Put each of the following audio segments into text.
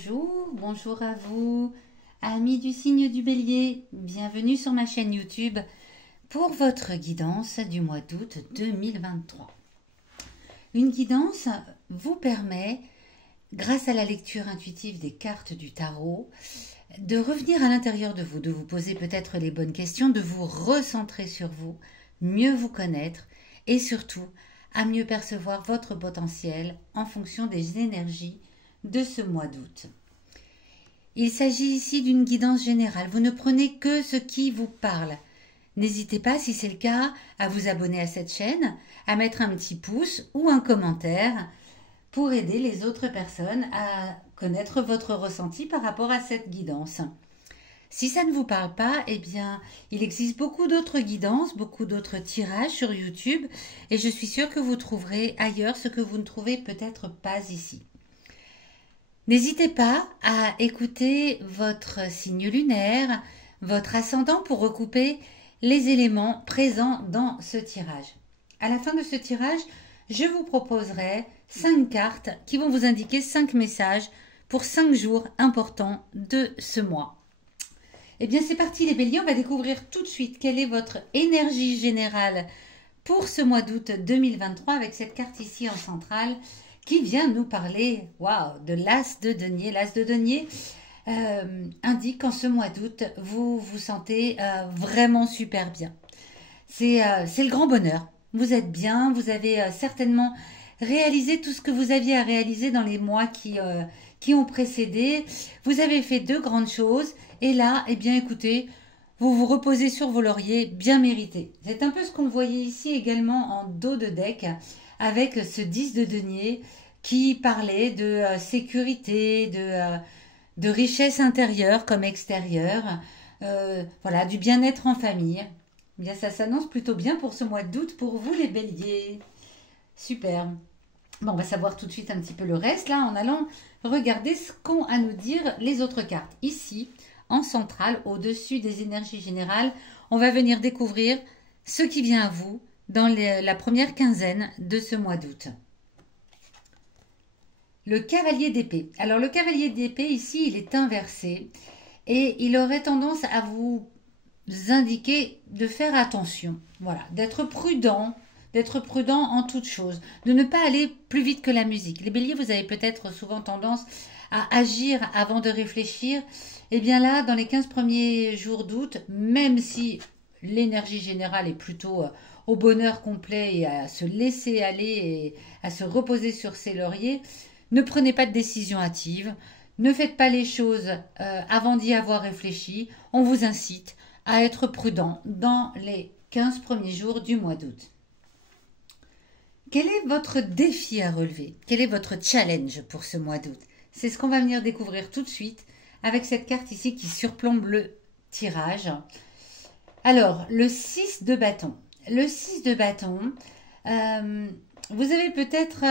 Bonjour, bonjour à vous, amis du signe du Bélier. Bienvenue sur ma chaîne YouTube pour votre guidance du mois d'août 2023. Une guidance vous permet, grâce à la lecture intuitive des cartes du tarot, de revenir à l'intérieur de vous, de vous poser peut-être les bonnes questions, de vous recentrer sur vous, mieux vous connaître et surtout à mieux percevoir votre potentiel en fonction des énergies de ce mois d'août. Il s'agit ici d'une guidance générale. Vous ne prenez que ce qui vous parle. N'hésitez pas, si c'est le cas, à vous abonner à cette chaîne, à mettre un petit pouce ou un commentaire pour aider les autres personnes à connaître votre ressenti par rapport à cette guidance. Si ça ne vous parle pas, eh bien, il existe beaucoup d'autres guidances, beaucoup d'autres tirages sur YouTube et je suis sûre que vous trouverez ailleurs ce que vous ne trouvez peut-être pas ici. N'hésitez pas à écouter votre signe lunaire, votre ascendant pour recouper les éléments présents dans ce tirage. À la fin de ce tirage, je vous proposerai 5 cartes qui vont vous indiquer 5 messages pour 5 jours importants de ce mois. Eh bien, c'est parti les béliers, on va découvrir tout de suite quelle est votre énergie générale pour ce mois d'août 2023 avec cette carte ici en centrale qui vient nous parler de l'as de denier. L'as de denier indique qu'en ce mois d'août, vous vous sentez vraiment super bien. C'est le grand bonheur. Vous êtes bien, vous avez certainement réalisé tout ce que vous aviez à réaliser dans les mois qui ont précédé. Vous avez fait de grandes choses et là, eh bien écoutez, vous vous reposez sur vos lauriers bien mérités. C'est un peu ce qu'on voyait ici également en dos de deck avec ce 10 de denier qui parlait de sécurité, de richesse intérieure comme extérieure, voilà, du bien-être en famille. Eh bien, ça s'annonce plutôt bien pour ce mois d'août pour vous les béliers. Super. Bon, on va savoir tout de suite un petit peu le reste là en allant regarder ce qu'ont à nous dire les autres cartes. Ici, en centrale, au-dessus des énergies générales, on va venir découvrir ce qui vient à vous dans la première quinzaine de ce mois d'août. Le cavalier d'épée. Alors le cavalier d'épée ici, il est inversé et il aurait tendance à vous indiquer de faire attention, voilà, d'être prudent en toute chose, de ne pas aller plus vite que la musique. Les béliers, vous avez peut-être souvent tendance à agir avant de réfléchir. Et bien là, dans les 15 premiers jours d'août, même si l'énergie générale est plutôt au bonheur complet et à se laisser aller et à se reposer sur ses lauriers, ne prenez pas de décision hâtive, ne faites pas les choses avant d'y avoir réfléchi. On vous incite à être prudent dans les 15 premiers jours du mois d'août. Quel est votre défi à relever? Quel est votre challenge pour ce mois d'août? C'est ce qu'on va venir découvrir tout de suite avec cette carte ici qui surplombe le tirage. Alors, le 6 de bâton. Le 6 de bâton, vous allez peut-être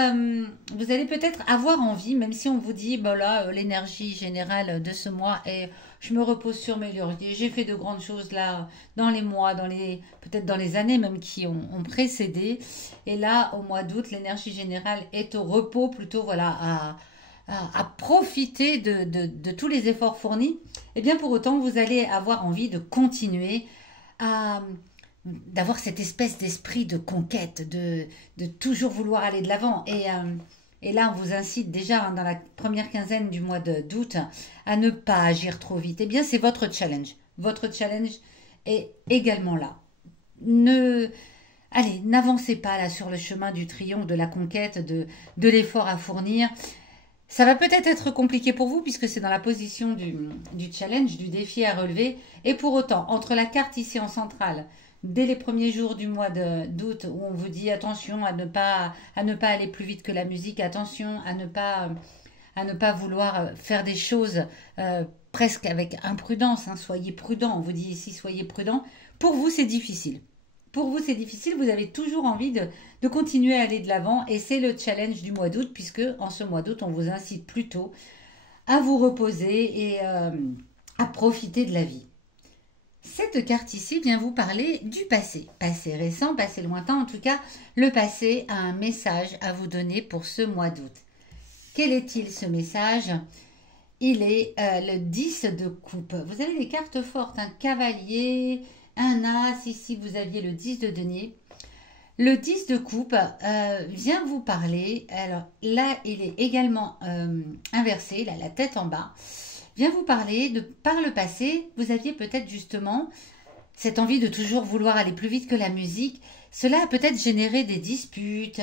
avoir envie, même si on vous dit, là, l'énergie générale de ce mois est, je me repose sur mes lauriers, j'ai fait de grandes choses là, dans les mois, peut-être dans les années même qui ont précédé. Et là, au mois d'août, l'énergie générale est au repos, plutôt, voilà, à profiter de tous les efforts fournis. Et bien pour autant, vous allez avoir envie de continuer d'avoir cette espèce d'esprit de conquête, de toujours vouloir aller de l'avant. Et là, on vous incite déjà dans la première quinzaine du mois d'août à ne pas agir trop vite. Eh bien, c'est votre challenge. Votre challenge est également là. Allez, n'avancez pas là sur le chemin du triomphe, de la conquête, de l'effort à fournir. Ça va peut-être être compliqué pour vous puisque c'est dans la position du challenge, du défi à relever. Et pour autant, entre la carte ici en centrale, dès les premiers jours du mois d'août où on vous dit attention à ne pas aller plus vite que la musique, attention à ne pas vouloir faire des choses presque avec imprudence, hein, soyez prudent, on vous dit ici soyez prudent. Pour vous c'est difficile. Pour vous c'est difficile, vous avez toujours envie de continuer à aller de l'avant et c'est le challenge du mois d'août puisque en ce mois d'août on vous incite plutôt à vous reposer et à profiter de la vie. Cette carte ici vient vous parler du passé. Passé récent, passé lointain, en tout cas, le passé a un message à vous donner pour ce mois d'août. Quel est-il ce message? il est le 10 de coupe. Vous avez des cartes fortes, un cavalier, un as, ici vous aviez le 10 de denier. Le 10 de coupe vient vous parler, alors là il est également inversé, là la tête en bas, vient vous parler de par le passé, vous aviez peut-être justement cette envie de toujours vouloir aller plus vite que la musique. Cela a peut-être généré des disputes,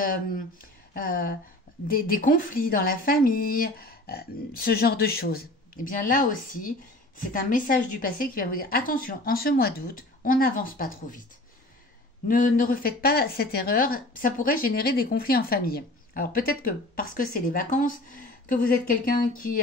euh, des conflits dans la famille, ce genre de choses. Et bien là aussi, c'est un message du passé qui va vous dire attention, en ce mois d'août, on n'avance pas trop vite. Ne refaites pas cette erreur, ça pourrait générer des conflits en famille. Alors peut-être que parce que c'est les vacances, que vous êtes quelqu'un qui,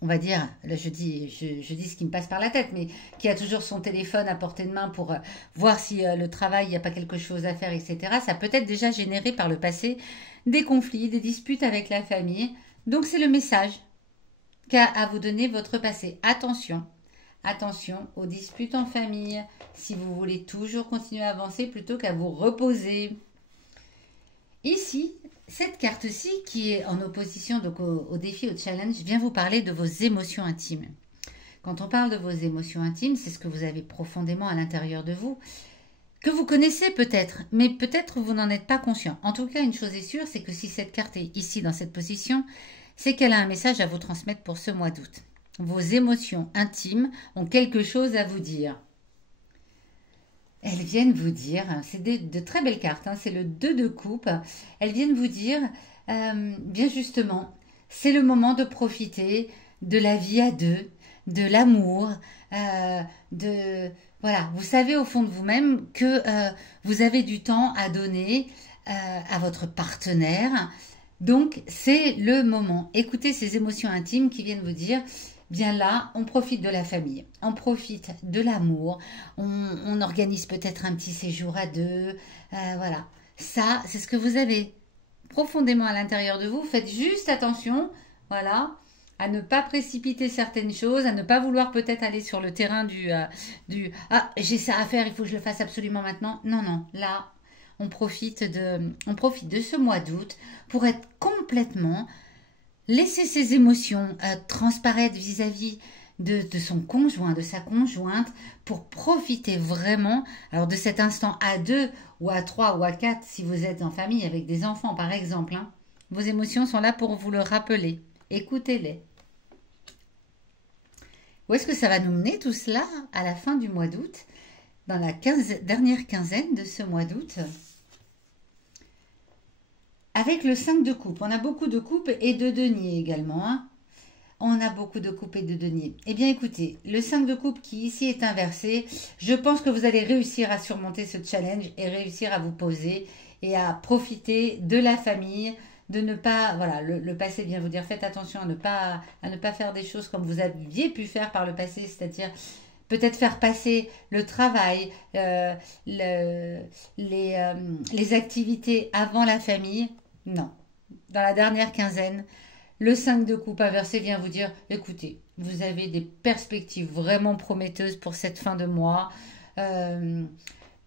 on va dire, là je dis ce qui me passe par la tête, mais qui a toujours son téléphone à portée de main pour voir si le travail, il n'y a pas quelque chose à faire, etc. Ça peut être déjà généré par le passé des conflits, des disputes avec la famille. Donc c'est le message qu'a à vous donner votre passé. Attention, attention aux disputes en famille si vous voulez toujours continuer à avancer plutôt qu'à vous reposer. Ici, cette carte-ci qui est en opposition donc au défi, au challenge, vient vous parler de vos émotions intimes. Quand on parle de vos émotions intimes, c'est ce que vous avez profondément à l'intérieur de vous, que vous connaissez peut-être, mais peut-être vous n'en êtes pas conscient. En tout cas, une chose est sûre, c'est que si cette carte est ici dans cette position, c'est qu'elle a un message à vous transmettre pour ce mois d'août. Vos émotions intimes ont quelque chose à vous dire. Elles viennent vous dire, c'est de très belles cartes, hein, c'est le 2 de coupe, elles viennent vous dire, bien justement, c'est le moment de profiter de la vie à deux, de l'amour, de... Voilà, vous savez au fond de vous-même que vous avez du temps à donner à votre partenaire. Donc, c'est le moment. Écoutez ces émotions intimes qui viennent vous dire, bien là, on profite de la famille, on profite de l'amour, on organise peut-être un petit séjour à deux. Voilà, ça, c'est ce que vous avez profondément à l'intérieur de vous. Faites juste attention, voilà, à ne pas précipiter certaines choses, à ne pas vouloir peut-être aller sur le terrain du ah, j'ai ça à faire, il faut que je le fasse absolument maintenant. Non, non, là, on profite de ce mois d'août pour être complètement, laisser ses émotions transparaître vis-à-vis de son conjoint, de sa conjointe, pour profiter vraiment alors de cet instant à deux ou à trois ou à quatre si vous êtes en famille avec des enfants par exemple. Hein. Vos émotions sont là pour vous le rappeler. Écoutez-les. Où est-ce que ça va nous mener tout cela à la fin du mois d'août, dans la dernière quinzaine de ce mois d'août? Avec le 5 de coupe, on a beaucoup de coupes et de deniers également. Hein. On a beaucoup de coupes et de deniers. Eh bien écoutez, le 5 de coupe qui ici est inversé, je pense que vous allez réussir à surmonter ce challenge et réussir à vous poser et à profiter de la famille, de ne pas, voilà, le passé vient vous dire, faites attention à ne pas faire des choses comme vous aviez pu faire par le passé, c'est-à-dire peut-être faire passer le travail, les activités avant la famille. Non. Dans la dernière quinzaine, le 5 de coupe inversé vient vous dire, écoutez, vous avez des perspectives vraiment prometteuses pour cette fin de mois. Euh,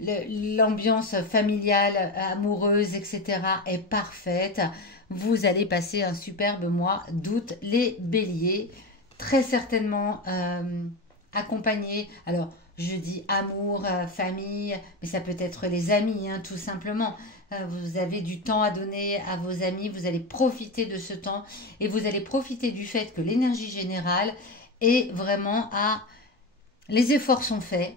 L'ambiance familiale, amoureuse, etc. est parfaite. Vous allez passer un superbe mois d'août. Les béliers, très certainement accompagnés. Alors, je dis amour, famille, mais ça peut être les amis, hein, tout simplement. Vous avez du temps à donner à vos amis, vous allez profiter de ce temps et vous allez profiter du fait que l'énergie générale est vraiment à... Les efforts sont faits,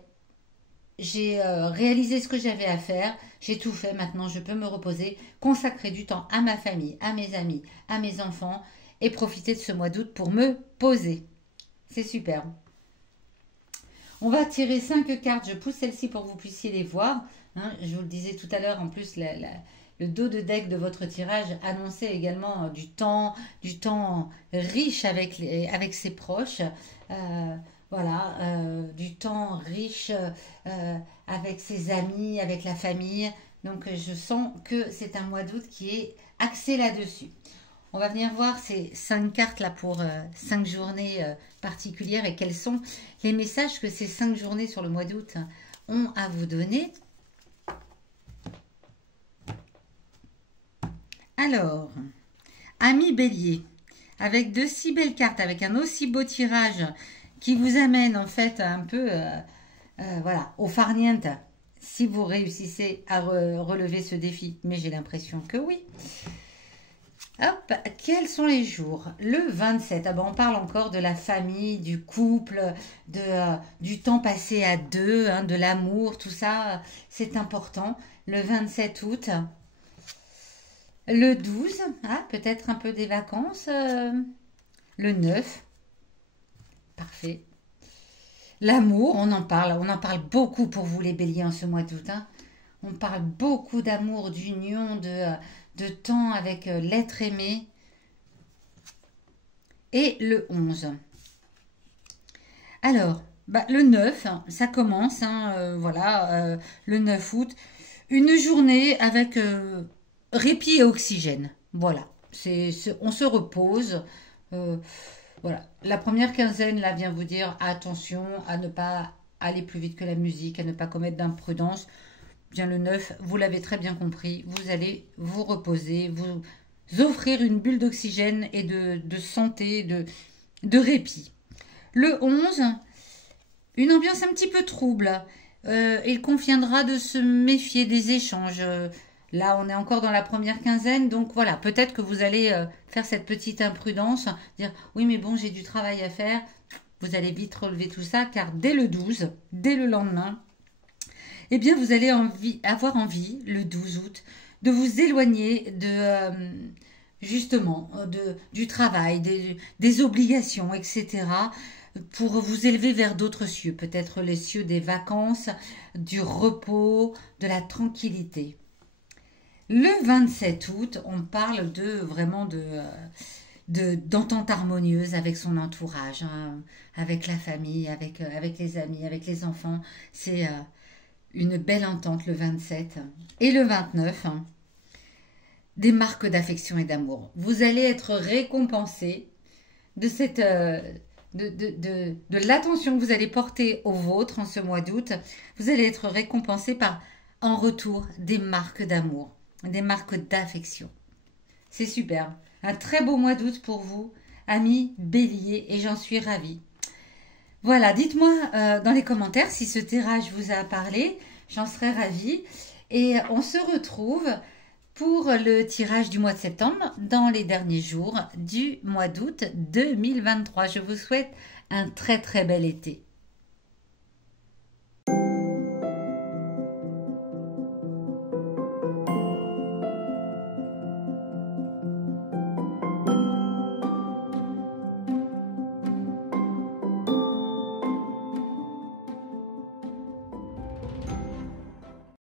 j'ai réalisé ce que j'avais à faire, j'ai tout fait, maintenant je peux me reposer, consacrer du temps à ma famille, à mes amis, à mes enfants et profiter de ce mois d'août pour me poser. C'est super. On va tirer 5 cartes, je pousse celle-ci pour que vous puissiez les voir. Hein, je vous le disais tout à l'heure, en plus le dos de deck de votre tirage annonçait également du temps riche avec ses proches. Voilà, du temps riche avec ses amis, avec la famille. Donc je sens que c'est un mois d'août qui est axé là-dessus. On va venir voir ces 5 cartes là pour 5 journées particulières et quels sont les messages que ces 5 journées sur le mois d'août ont à vous donner. Alors, ami bélier. avec de si belles cartes, avec un aussi beau tirage qui vous amène en fait un peu voilà, au farniente si vous réussissez à relever ce défi. Mais j'ai l'impression que oui. Hop, quels sont les jours? Le 27, ah ben on parle encore de la famille, du couple, du temps passé à deux, hein, de l'amour, tout ça, c'est important. Le 27 août, le 12, ah, peut-être un peu des vacances. Le 9, parfait. L'amour, on en parle beaucoup pour vous les béliers en ce mois d'août, hein. On parle beaucoup d'amour, d'union, de temps avec l'être aimé. Et le 11. Alors, bah, le 9, hein, ça commence, hein, voilà, le 9 août. Une journée avec répit et oxygène. Voilà, on se repose. euh, voilà, la première quinzaine, là, vient vous dire attention à ne pas aller plus vite que la musique, à ne pas commettre d'imprudence. Bien le 9, vous l'avez très bien compris, vous allez vous reposer, vous offrir une bulle d'oxygène et de santé, de répit. Le 11, une ambiance un petit peu trouble. Il conviendra de se méfier des échanges. Là, on est encore dans la première quinzaine, donc voilà, peut-être que vous allez faire cette petite imprudence, dire oui, mais bon, j'ai du travail à faire. Vous allez vite relever tout ça, car dès le 12, dès le lendemain, eh bien, vous allez avoir envie, le 12 août, de vous éloigner justement, du travail, des obligations, etc., pour vous élever vers d'autres cieux, peut-être les cieux des vacances, du repos, de la tranquillité. Le 27 août, on parle vraiment d'entente harmonieuse avec son entourage, hein, avec la famille, avec les amis, avec les enfants. C'est une belle entente le 27. Et le 29, hein, des marques d'affection et d'amour. Vous allez être récompensé de cette de l'attention que vous allez porter au vôtre en ce mois d'août. Vous allez être récompensé par en retour des marques d'amour, des marques d'affection. C'est superbe. Un très beau mois d'août pour vous, amis béliers, et j'en suis ravie. Voilà, dites-moi dans les commentaires si ce tirage vous a parlé, j'en serais ravie. Et on se retrouve pour le tirage du mois de septembre dans les derniers jours du mois d'août 2023. Je vous souhaite un très très bel été.